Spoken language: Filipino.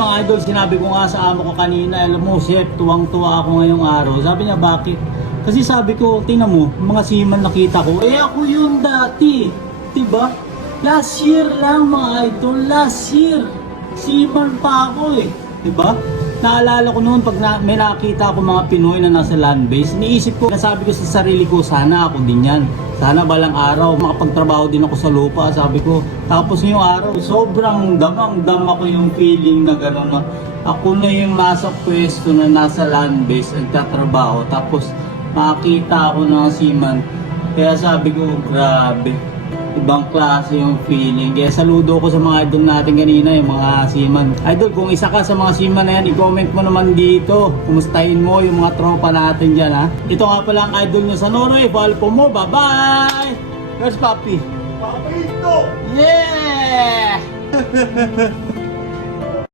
mga idol, sinabi ko nga sa amo ko kanina, alam mo, chef, tuwang-tuwa ako ngayong araw. Sabi niya, bakit? Kasi sabi ko, tingnan mo, mga seaman nakita ko. Eh ako yun dati, diba? Last year lang mga idol, last year. Seaman pa ako eh, diba? Naalala ko noon pag may nakita ako mga Pinoy na nasa land base, iniisip ko, nasabi ko sa sarili ko, sana ako din yan. Sana balang araw, makapagtrabaho din ako sa lupa, sabi ko. Tapos ngayong araw, sobrang damang-dama ko yung feeling na gano'n na ako na yung nasa pwesto na nasa land base, nagtatrabaho. Tapos makita ako ng seaman. Kaya sabi ko, grabe. Ibang klase yung feeling. Kaya saludo ko sa mga idol natin kanina, yung mga seaman. Idol, kung isa ka sa mga seaman na yan, i-comment mo naman dito. Kumustahin mo yung mga tropa natin dyan, ha? Ito nga pala ang idol nyo sa Norway. Follow po mo. Bye-bye! Where's Papi? Papito! Yeah!